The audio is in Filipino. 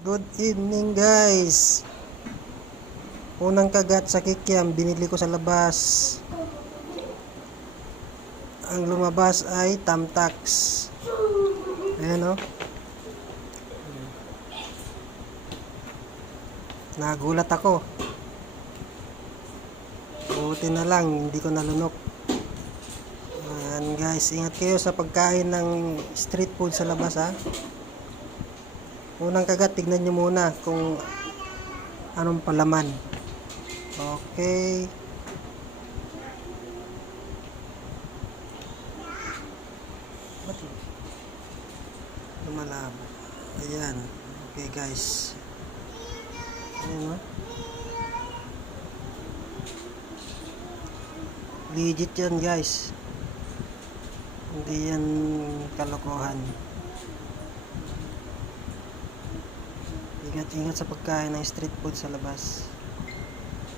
Good evening guys. Unang kagat sa kikiam binili ko sa labas. Ang lumabas ay tamtax. Ayan o. Nagulat ako. Buti na lang, hindi ko nalunok. Ayan guys, ingat kayo sa pagkain ng street food sa labas ha. Unang kagat, tignan nyo muna kung anong palaman. Okay. Lumalabo? Ayan. Okay guys. Ayan o. Legit yan guys. Hindi yan kalokohan. Ingat-ingat sa pagkain ng street food sa labas.